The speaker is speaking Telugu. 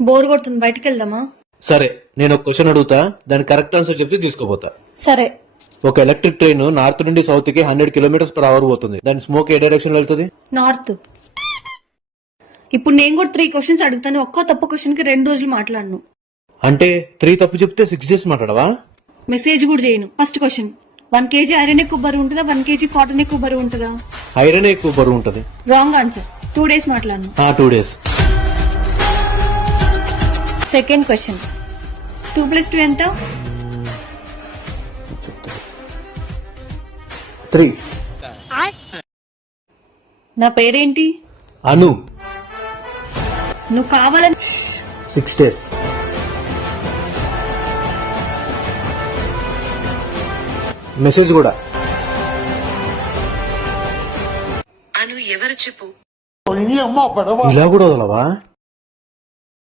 బోర్ కొడుతుంది, బయటికి వెళ్దామా? సరే, నేను ఒక క్వశ్చన్ అడుగుతా, దాని కరెక్ట్ ఆన్సర్ చెప్తే తీసుకోపోతా. సరే. ఒక ఎలక్ట్రిక్ ట్రైన్ నార్త్ నుండి సౌత్ కి 100 km/h పోతుంది. దాని స్మోక్ ఏ డైరెక్షన్ లో వెళ్తుంది? నార్త్. ఇప్పుడు నేను కూడా 3 క్వశ్చన్స్ అడుగుతాను. ఒక్క తప్పు క్వశ్చన్ కి 2 రోజులు మాట్లాడను. అంటే 3 తప్పు చెప్తే 6 days మాట్లాడవా? మెసేజ్ కూడా చేయను. ఫస్ట్ క్వశ్చన్, 1 kg ఐరన్ ఎక్కువ బరువు ఉంటుందా, 1 kg కాటన్ ఎక్కువ బరువు ఉంటుందా? ఐరన్ ఎక్కువ బరువు ఉంటది. Wrong answer. 2 days మాట్లాడను. 2 days. సెకండ్ క్వశ్చన్, 2 + 2 ఎంత? 3. నా పేరేంటి? అను. నువ్వు కావాలని 6 days. మెసేజ్ కూడా. అను ఎవరు చెప్పు. ఇలా కూడా వదలవా?